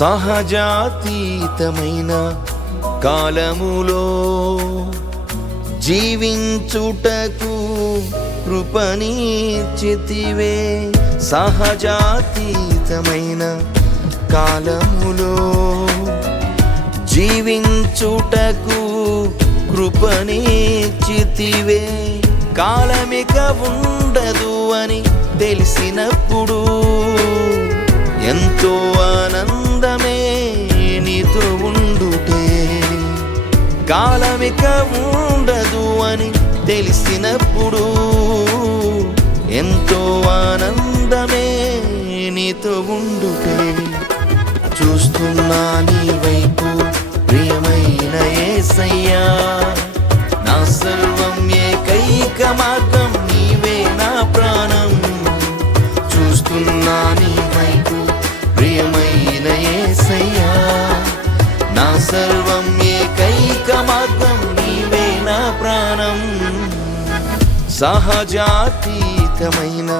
సహజాతీతమైన కాలములో జీవించుటకు కృపనిచ్చితివే. సహజాతీతమైన కాలములో జీవించుటకు కృపనిచ్చితివే. కాలమిక ఉండదు అని తెలిసినప్పుడు ఎంతో ఆనందమే నీతో ఉండుటే. కాలమిక ఉండదు అని తెలిసినప్పుడు ఎంతో ఆనందమే నీతో ఉండుటే. చూస్తున్నా నీ వైపు ప్రియమైన యేసయ్యా, నా సర్వం ఏకైక మార్గం నీవే నా ప్రాణం. చూస్తున్నా నీ వైపు ప్రియమైన యేసయ్యా, నా సర్వం ఏకైక మార్గం నీవే నా ప్రాణం. సహజాతీతమైన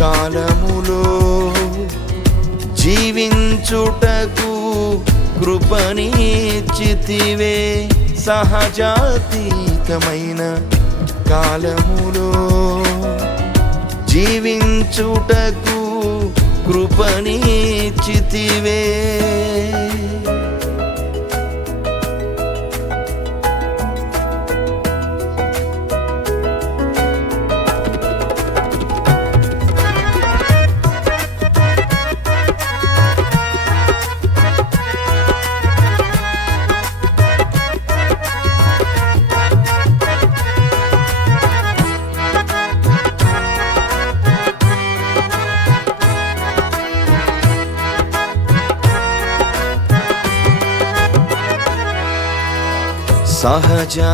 కాలములో జీవించుటకు కృపనిచ్చితివే. సహజాతీతమైన కాలములో జీవించుటకు కృపనిచ్చితివే.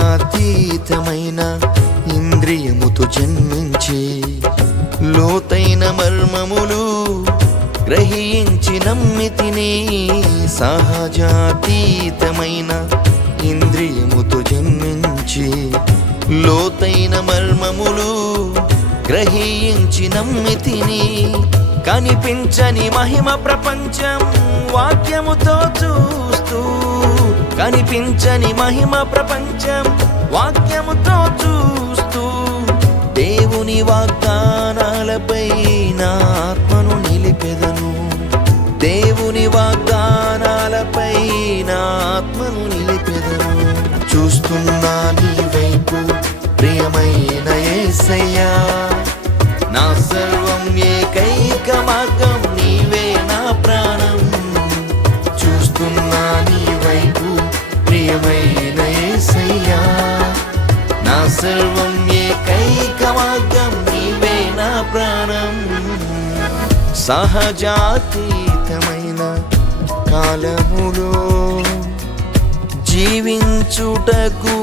సహజాతీతమైన ఇంద్రియముతో జన్మించి లోతైన మర్మములు గ్రహించి నమ్మితిని. సహజాతీతమైన ఇంద్రియముతో జన్మించి లోతైన మర్మములు గ్రహించి నమ్మితిని. కనిపించని మహిమ ప్రపంచం వాక్యముతో చూస్తూ, కనిపించని మహిమ ప్రపంచం వాక్యముతో చూస్తూ, దేవుని వాగ్దానాలపై నా ఆత్మను నిలిపెదను. దేవుని వాగ్దానాలపై నా ఆత్మను నిలిపెదను. చూస్తున్నా నీ వైపు ప్రియమైన యేసయ్యా, నా సర్వం ఏకైక మార్గం నీవే నా ప్రాణం. చూస్తున్నా నీ వైపు ప్రియమైన యేసయ్యా, నా సర్వం ఏకైక మార్గం నీవే నా ప్రాణం. సహజాతీతమైన కాలములో జీవించుటకు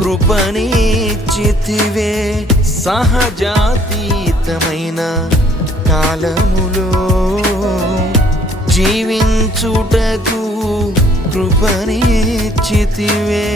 కృపనిచ్చితివే. సహజాతీతమైన కాలములో జీవించుటకు కృపనిచ్చితివే.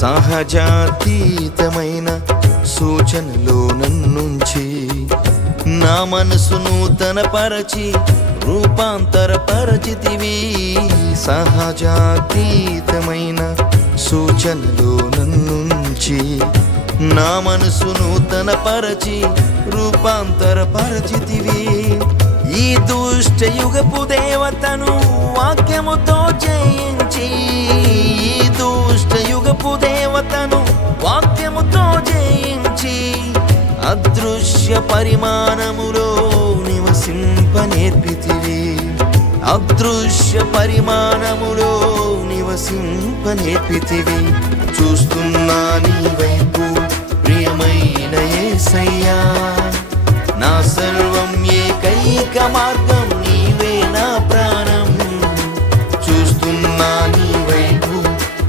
సహజాతీతమైన సూచనలో నన్నుంచి నా మనసు నూతనపరచి రూపాంతరపరచితివి. సహజాతీతమైన సూచనలో నన్నుంచి నా మనసు నూతనపరచి రూపాంతరపరచితివి. ఈ దుష్ట యుగపు దేవతను వాక్యముతో జయించి, ఈ దుష్ట యుగపు దేవతను వాక్యముతో జయించి అదృశ్య పరిమాణములో నివసింప నేర్పితివి. అదృశ్య పరిమాణములో నివసింపనేర్పితివి. చూస్తున్నా నీ వైపు ప్రియమైన యేసయ్యా, నా సర్వం ఏకైక మార్గం నీవే నా ప్రాణం. చూస్తున్నా నీ వైపు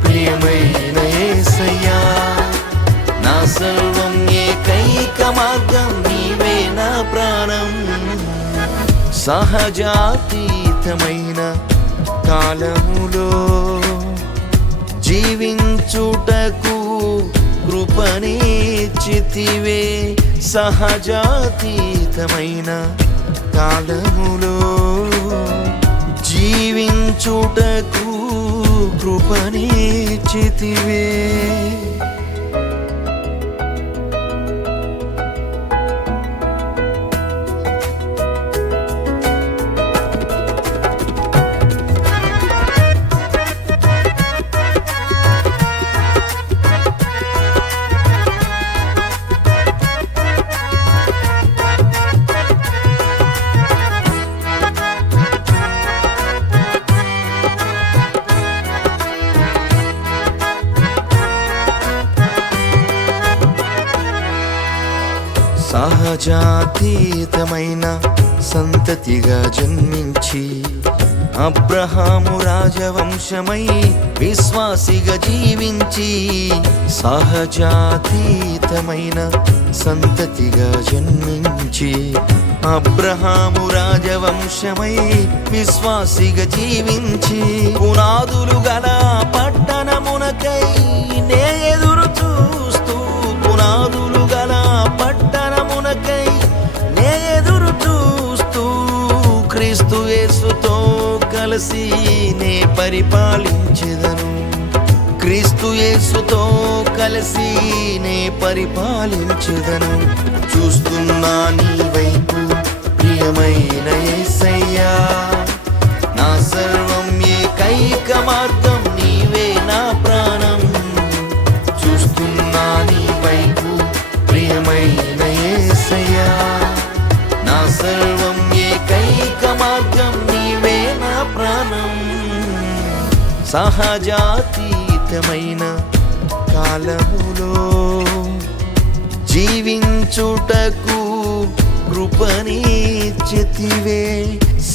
ప్రియమైన యేసయ్యా, నా సర్వం ఏకైక మార్గం నీవే నా ప్రాణం. సహజాతీతమైన కాలములో జీవించుటకు కృపనిచ్చితివే. సహజాతీతమైన కాలములో జీవించుటకు కృపనిచ్చితివే. సహజాతీతమైన సంతతిగా జన్మించి అబ్రహాము రాజవంశమై విశ్వాసిగా జీవించి. సహజాతీతమైన సంతతిగా జన్మించి అబ్రహాము రాజవంశమై విశ్వాసిగా జీవించి. పునాదులు గల పట్టణమునకై నే ఎదురు చూస్తూ, పునాదులు గల పట్టణమునకై నే ఎదురు చూస్తూ, క్రీస్తు యేసుతో కలిసి నే పరిపాలించెదను. క్రీస్తు యేసుతో కలిసి నే పరిపాలించెదను. చూస్తున్నా నీ వైపు ప్రియమైన యేసయ్యా, నా సర్వం ఏకైక మార్గం నీవే నా ప్రాణం. చూస్తున్నా నీ వైపు ప్రియమైన యేసయ్యా, నా సర్వం ఏకైక మార్గం నీవే నా ప్రాణం. సహజాతీతమైన కాలములో జీవించుటకు కృపనిచ్చితివే.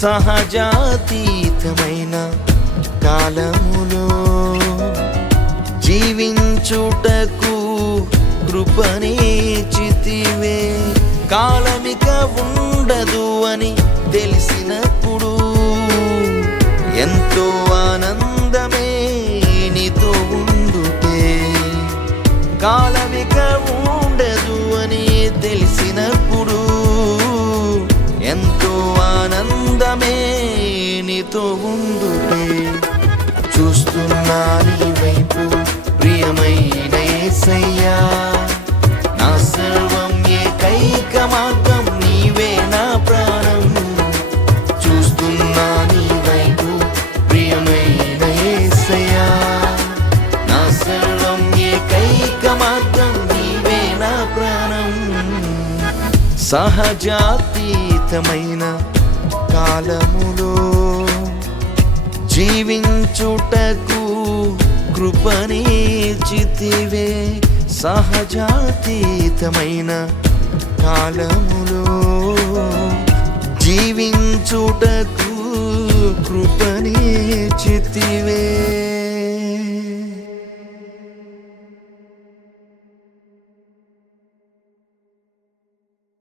సహజాతీతమైన కాలములో జీవించుటకు కృపనిచ్చితివే. కాలమిక ఉండదు అని తెలిసినప్పుడు ఎంతో ఆనందమే నీతో ఉండుటే. కాలమిక ఉండదు అని తెలిసినప్పుడు ఎంతో ఆనందమే నీతో ఉండుటే. చూస్తున్నా నీ వైపు ప్రియమైన యేసయ్యా, నా సర్వం ఏకైక మార్గం నీవే నా ప్రాణం. చూస్తున్నా నీ వైపు ప్రియమైన యేసయ్యా, నా సర్వం ఏకైక మార్గం నీవే నా ప్రాణం. సహజాతీతమైన కాలములో జీవించుటకు కృపనిచ్చితివే. సహజాతీతమైన కాలములో జీవించుటకు కృపనిచ్చితివే.